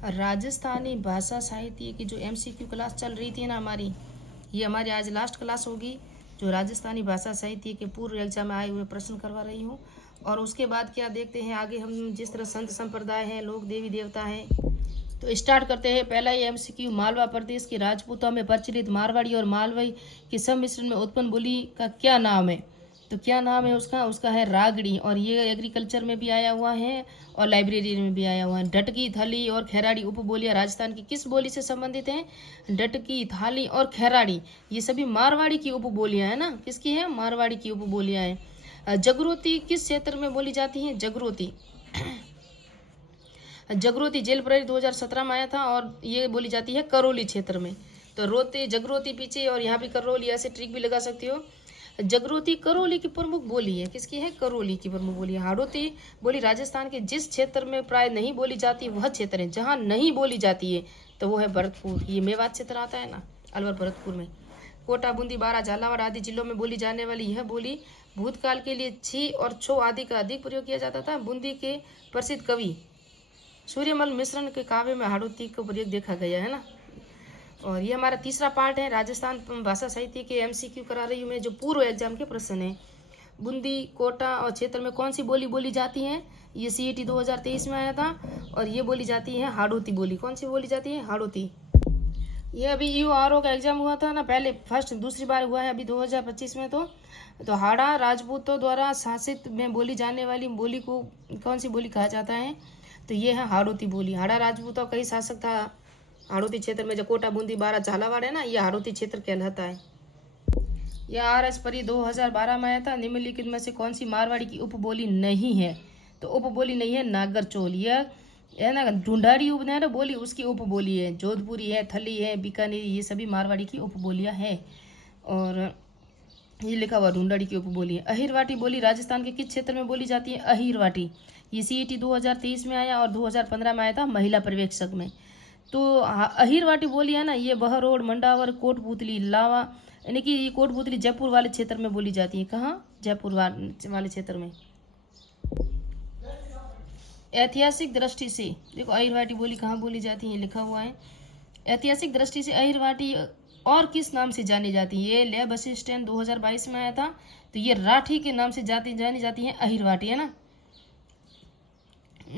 राजस्थानी भाषा साहित्य की जो एमसीक्यू क्लास चल रही थी ना हमारी, ये हमारी आज लास्ट क्लास होगी। जो राजस्थानी भाषा साहित्य के पूर्व एग्जाम में आए हुए प्रश्न करवा रही हूँ। और उसके बाद क्या देखते हैं आगे, हम जिस तरह संत संप्रदाय हैं, लोक देवी देवता हैं। तो स्टार्ट करते हैं। पहला ही एमसीक्यू, मालवा प्रदेश की राजपूतों में प्रचलित मारवाड़ी और मालवई के सम्मिश्रण में उत्पन्न बोली का क्या नाम है? तो क्या नाम है उसका है रागड़ी। और ये एग्रीकल्चर में भी आया हुआ है और लाइब्रेरी में भी आया हुआ है। डटकी, थली और खैराड़ी उपबोलियां राजस्थान की किस बोली से संबंधित हैं? डटकी, थाली और खैराड़ी ये सभी मारवाड़ी की उपबोलियां है ना। किसकी है? मारवाड़ी की उपबोलियां है। जगरोती किस क्षेत्र में बोली जाती है? जगरोती जगरोती जेल प्रहरी 2017 में आया था और ये बोली जाती है करौली क्षेत्र में। तो रोते जगरोती पीछे और यहाँ भी करौली, ऐसे ट्रिक भी लगा सकती हो। जगरोती करौली की प्रमुख बोली है। किसकी है? करौली की प्रमुख बोली है। हाड़ौती बोली राजस्थान के जिस क्षेत्र में प्राय नहीं बोली जाती वह क्षेत्र है। जहाँ नहीं बोली जाती है तो वो है भरतपुर। ये मेवात क्षेत्र आता है ना, अलवर भरतपुर में। कोटा, बूंदी, बारा, झालावाड़ आदि जिलों में बोली जाने वाली यह बोली भूतकाल के लिए छी और छो आदि का अधिक प्रयोग किया जाता था। बूंदी के प्रसिद्ध कवि सूर्यमल मिश्रण के काव्य में हाड़ौती का प्रयोग देखा गया है ना। और ये हमारा तीसरा पार्ट है। राजस्थान भाषा साहित्य के एमसीक्यू करा रही हूँ मैं, जो पूर्व एग्जाम के प्रश्न है। बूंदी, कोटा और क्षेत्र में कौन सी बोली बोली जाती है? ये सीईटी 2023 में आया था और ये बोली जाती है हाड़ौती बोली। कौन सी बोली जाती है? हाड़ौती। ये अभी यूआरओ का एग्जाम हुआ था ना, पहले फर्स्ट दूसरी बार हुआ है अभी 2025 में। तो हाड़ा राजपूतों द्वारा शासित में बोली जाने वाली बोली को कौन सी बोली कहा जाता है? तो ये है हाड़ौती बोली। हाड़ा राजपूतों का ही शासक था हाड़ौती क्षेत्र में। जो कोटा, बूंदी, बारा, झालावाड़ है ना, ये हाड़ौती क्षेत्र कहलाता है। यह आरएस परी 2012 में आया था। निम्नलिखित में से कौन सी मारवाड़ी की उपबोली नहीं है? तो उपबोली नहीं है नागरचोल। यह है ना ढूंढाड़ी उपनहर बोली, उसकी उपबोली है। जोधपुरी है, थली है, बीकानेरी, ये सभी मारवाड़ी की उपबोलियां हैं। और ये लिखा हुआ ढूंढाड़ी की उपबोली है। अहिरवाटी बोली राजस्थान के किस क्षेत्र में बोली जाती है? अहिरवाटी। ये सीईटी 2023 में आया और 2015 में आया था महिला पर्यवेक्षक में। तो अहिरवाटी बोली है ना, ये बहरोड, मंडावर, कोटपुतली, लावा, यानी कि ये कोटपुतली जयपुर वाले क्षेत्र में बोली जाती है। कहाँ? जयपुर वाले क्षेत्र में। ऐतिहासिक दृष्टि से देखो अहिरवाटी बोली कहाँ बोली जाती है, लिखा हुआ है। ऐतिहासिक दृष्टि से अहिरवाटी और किस नाम से जानी जाती है? ये ले बस स्टैंड 2022 में आया था। तो ये राठी के नाम से जानी जाती है अहिरवाटी, है ना।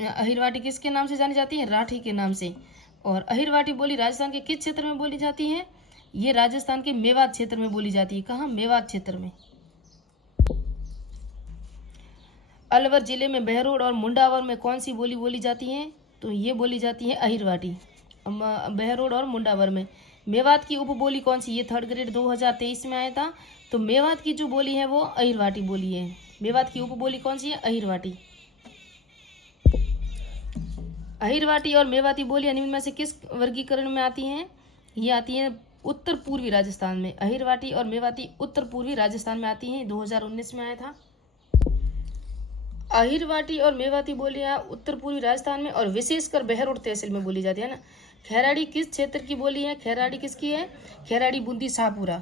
अहिरवाटी किसके नाम से जानी जाती है? राठी के नाम से। और अहिरवाटी बोली राजस्थान के किस क्षेत्र में बोली जाती है? ये राजस्थान के मेवात क्षेत्र में बोली जाती है। कहाँ? मेवात क्षेत्र में। अलवर जिले में बहरोड और मुंडावर में कौन सी बोली बोली जाती है? तो ये बोली जाती है अहिरवाटी, बहरोड और मुंडावर में। मेवात की उपबोली कौन सी? ये थर्ड ग्रेड 2023 में आया था। तो मेवात की जो बोली है वो अहिरवाटी बोली है। मेवात की उपबोली कौन सी है? अहिरवाटी। अहिरवाटी और मेवाती बोलियां निम्न में से किस वर्गीकरण में आती हैं? ये आती हैं उत्तर पूर्वी राजस्थान में। अहिरवाटी और मेवाती उत्तर पूर्वी राजस्थान में आती हैं। 2019 में आया था। अहिरवाटी और मेवाती बोलियां उत्तर पूर्वी राजस्थान में और विशेषकर बहरोड तहसील में बोली जाती है ना। खैराड़ी किस क्षेत्र की बोली है? खैराड़ी किसकी है? खैराड़ी बूंदी शाहपुरा।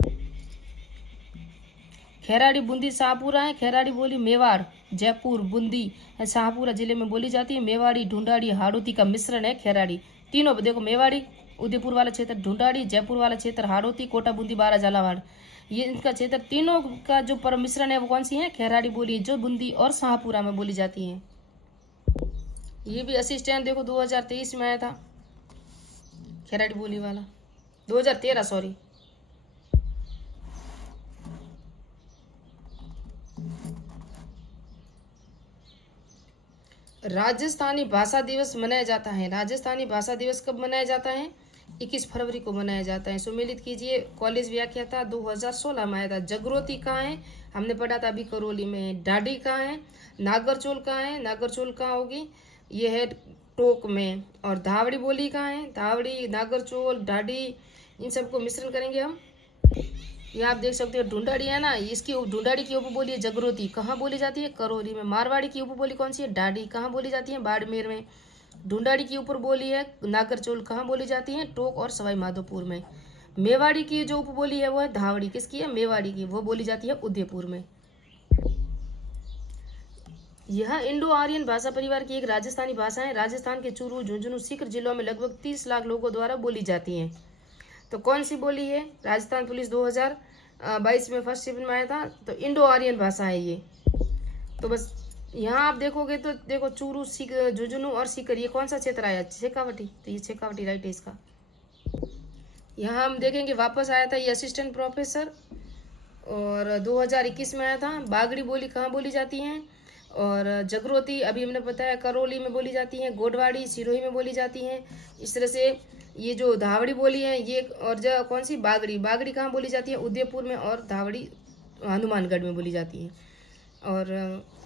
खैराड़ी बूंदी शाहपुरा है। खैराड़ी बोली मेवाड़, जयपुर, बूंदी, शाहपुरा जिले में बोली जाती है। मेवाड़ी, ढूंढाड़ी, हाड़ौती का मिश्रण है खैराड़ी। तीनों देखो, मेवाड़ी उदयपुर वाला क्षेत्र, ढूंढाड़ी जयपुर वाला क्षेत्र, हाड़ौती, कोटा, बूंदी, बारा, झालावाड़, ये इनका क्षेत्र, तीनों का जो पर मिश्रण है वो कौन सी है? खैराड़ी बोली, जो बूंदी और शाहपुरा में बोली जाती है। ये भी असिस्टेंट देखो 2023 में आया था, खैराड़ी बोली वाला। 2013 सॉरी। राजस्थानी भाषा दिवस मनाया जाता है। राजस्थानी भाषा दिवस कब मनाया जाता है? 21 फरवरी को मनाया जाता है। सुमेलित कीजिए। कॉलेज व्याख्या था 2016 में आया था। जगरोती कहाँ है? हमने पढ़ा था अभी करौली में। ढाडी कहाँ है? नागरचोल कहाँ है? नागरचोल कहाँ होगी? ये है टोक में। और धावड़ी बोली कहाँ है? धावड़ी, नागरचोल, ढाडी, इन सबको मिश्रण करेंगे हम। ये आप देख सकते हो ढूंढाड़ी है ना, इसकी ढूंढाड़ी की उपबोली है जगरोती। कहाँ बोली जाती है? करौली में। मारवाड़ी की उपबोली कौन सी है? ढाडी। कहाँ बोली जाती है? बाड़मेर में। ढूंढाड़ी की ऊपर बोली है नागरचोल। कहाँ बोली जाती है? टोक और सवाई माधोपुर में। मेवाड़ी की जो उपबोली है वो है धावड़ी। किसकी है? मेवाड़ी की। वो बोली जाती है उदयपुर में। यह इंडो आर्यन भाषा परिवार की एक राजस्थानी भाषा है। राजस्थान के चूरू, झुंझुनू, सीकर जिलों में लगभग 30 लाख लोगों द्वारा बोली जाती है। तो कौन सी बोली है? राजस्थान पुलिस 2022 में फर्स्ट शिफ्ट में आया था। तो इंडो आर्यन भाषा है ये। तो बस यहाँ आप देखोगे तो देखो चूरू, सीकर, झुंझुनू और सीकर, ये कौन सा क्षेत्र आया? शेखावटी। तो ये शेखावटी राइट है इसका। यहाँ हम देखेंगे वापस आया था ये असिस्टेंट प्रोफेसर, और 2021 में आया था। बागड़ी बोली कहाँ बोली जाती है? और जगरोती अभी हमने बताया करौली में बोली जाती है, गोडवाड़ी सिरोही में बोली जाती है। इस तरह से ये जो धावड़ी बोली है ये, और जो कौन सी बागड़ी, बागड़ी कहाँ बोली जाती है? उदयपुर में, और धावड़ी हनुमानगढ़ में बोली जाती है। और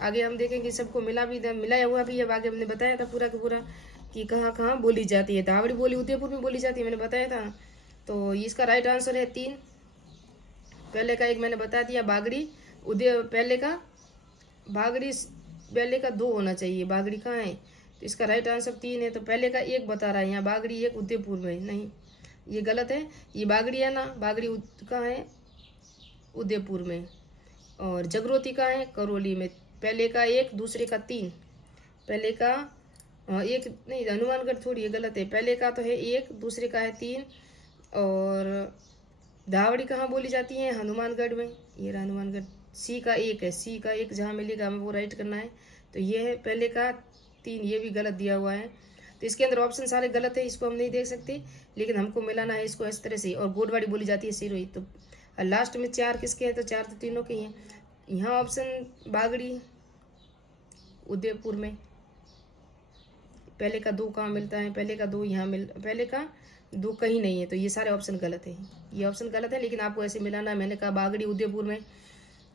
आगे हम देखेंगे सबको मिलाया हुआ भी है। आगे हमने बताया था पूरा का पूरा कि कहाँ कहाँ बोली जाती है। धावड़ी बोली उदयपुर में बोली जाती है, मैंने बताया था। तो इसका राइट आंसर है 3। पहले का एक मैंने बता दिया, बागड़ी पहले का 2 होना चाहिए। बागड़ी कहाँ है? तो इसका राइट आंसर 3 है। तो पहले का 1 बता रहा है यहाँ, बागड़ी 1 उदयपुर में, नहीं ये गलत है। ये बागड़ी है ना, बागड़ी कहाँ है? उदयपुर में। और जगरोती कहाँ है? करौली में। पहले का 1, दूसरे का 3। पहले का 1 नहीं, हनुमानगढ़ थोड़ी, ये गलत है। पहले का तो है 1, दूसरे का है 3। और धावड़ी कहाँ बोली जाती है? हनुमानगढ़ में। ये रहा हनुमानगढ़। सी का 1 है, सी का 1 जहाँ मिलेगा हमें वो राइट करना है। तो ये है पहले का 3, ये भी गलत दिया हुआ है। तो इसके अंदर ऑप्शन सारे गलत है, इसको हम नहीं देख सकते, लेकिन हमको मिलाना है इसको इस तरह से। और गोडवाड़ी बोली जाती है सिरोही। तो लास्ट में 4 किसके हैं? तो 4 तो तीनों के हैं। यहाँ ऑप्शन बागड़ी उदयपुर में। पहले का 2 कहाँ मिलता है? पहले का 2 यहाँ पहले का 2 कहीं नहीं है। तो ये सारे ऑप्शन गलत है, ये ऑप्शन गलत है, लेकिन आपको ऐसे मिलाना है। मैंने कहा बागड़ी उदयपुर में,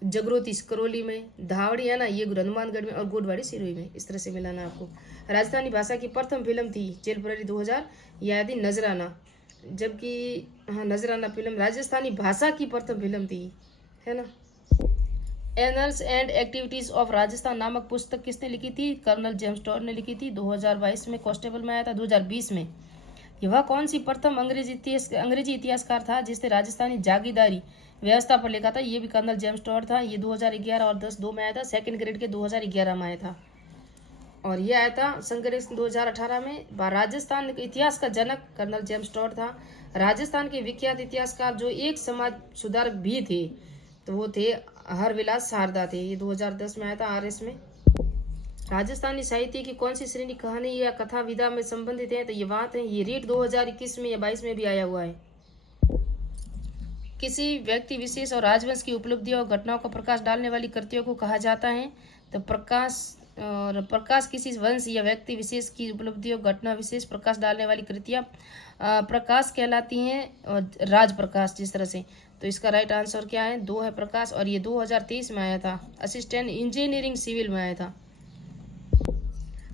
जगरोती करौली में, धावड़ी है ना ये हनुमानगढ़ में, और गोडवाड़ी सिरोही में। इस तरह से मिलाना आपको। राजस्थानी भाषा की प्रथम फिल्म थी चेलपुरी 2000, यह थी नजराना। जबकि हाँ, नजराना फिल्म राजस्थानी भाषा की प्रथम फिल्म थी, है ना। एनर्स एंड एक्टिविटीज ऑफ राजस्थान नामक पुस्तक किसने लिखी थी? कर्नल जेम्स टॉड ने लिखी थी। 2022 में कांस्टेबल में आया था। 2020 में वह कौन सी प्रथम अंग्रेजी इतिहासकार था जिसने राजस्थानी जागीरदारी व्यवस्था पर लिखा था? ये भी कर्नल जेम्स टॉड था। ये 2011 और 10-2 में आया था। सेकंड ग्रेड के 2011 में आया था। और ये आया था संग्रह 2018 में। राजस्थान के इतिहास का जनक कर्नल जेम्स टॉड था। राजस्थान के विख्यात इतिहासकार जो एक समाज सुधारक भी थे, तो वो थे हरविलास शारदा थे। ये 2010 में आया था RS में। राजस्थानी साहित्य की कौन सी श्रेणी कहानी या कथा विधा में संबंधित है? तो ये बात है, ये रीट 2021 में या 22 में भी आया हुआ है। किसी व्यक्ति विशेष और राजवंश की उपलब्धियों और घटनाओं को प्रकाश डालने वाली कृतियों को कहा जाता है? तो प्रकाश किसी वंश या व्यक्ति विशेष की उपलब्धियों, घटना विशेष प्रकाश डालने वाली कृतियां प्रकाश कहलाती हैं, और राज प्रकाश जिस तरह से। तो इसका राइट आंसर क्या है? 2 है प्रकाश। और ये 2023 में आया था। असिस्टेंट इंजीनियरिंग सिविल में आया था।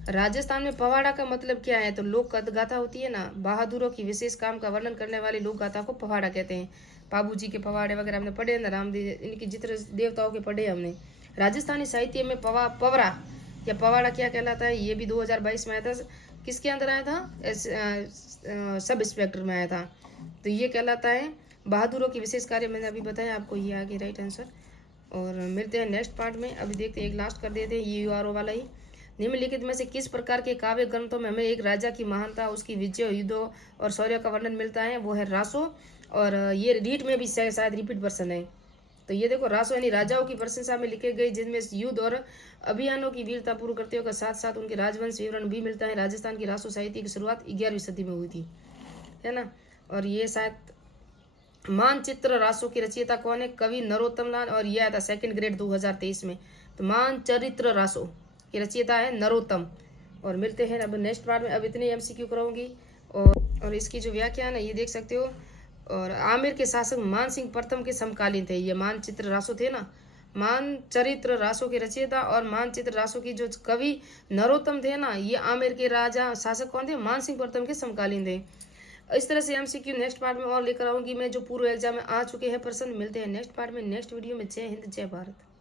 राजस्थान में पवाड़ा का मतलब क्या है? तो लोक गाथा होती है ना, बहादुरों की विशेष काम का वर्णन करने वाली लोक गाथा को पवाड़ा कहते हैं। बाबू जी के पवाड़े वगैरह हमने पढ़े ना, रामदेव इनकी जितने देवताओं के पढ़े हमने। राजस्थानी साहित्य में पवरा या पवाड़ा क्या कहलाता है? ये भी 2022 में आया था। किसके अंदर आया था? सब इंस्पेक्टर में आया था। तो ये कहलाता है बहादुरों की विशेष कार्य, मैंने अभी बताया आपको। ये आगे राइट आंसर। और मिलते हैं नेक्स्ट पार्ट में। अभी देखते हैं, एक लास्ट कर देते हैं ये URO वाला ही। निम्नलिखित में से किस प्रकार के काव्य ग्रंथों में हमें एक राजा की महानता, उसकी विजय, युद्धों और शौर्य का वर्णन मिलता है? वो है रासो। और ये रीट में भी शायद रिपीट वर्सन है। तो ये देखो रासो यानी राजाओं की प्रशंसा में लिखे गए, जिनमें युद्ध और अभियानों की वीरता पूर्ण करते हुए साथ साथ उनके राजवंश विवरण भी मिलता है। राजस्थान की रासो साहित्य की शुरुआत 11वीं सदी में हुई थी, है ना। और ये शायद मानचित्र रासो की रचयिता कौन है? कवि नरोत्तम लाल। और यह आया था सेकंड ग्रेड 2023 में। तो मानचरित्र रासो की रचयिता है नरोत्तम। और मिलते हैं अब नेक्स्ट पार्ट में। अब इतने MCQ कराऊंगी, और इसकी जो व्याख्यान है ये देख सकते हो। और आमेर के शासक मानसिंह प्रथम के समकालीन थे। ये मानचित्र रासो थे ना, मानचरित्र रासो के रचयिता। और मानचित्र रासो की जो कवि नरोत्तम थे ना, ये आमेर के राजा शासक कौन थे? मानसिंह प्रथम के समकालीन थे। इस तरह से MCQ नेक्स्ट पार्ट में और लेकर आऊंगी मैं, जो पूर्व एग्जाम में आ चुके हैं प्रश्न। मिलते हैं नेक्स्ट पार्ट में, नेक्स्ट वीडियो में। जय हिंद, जय भारत।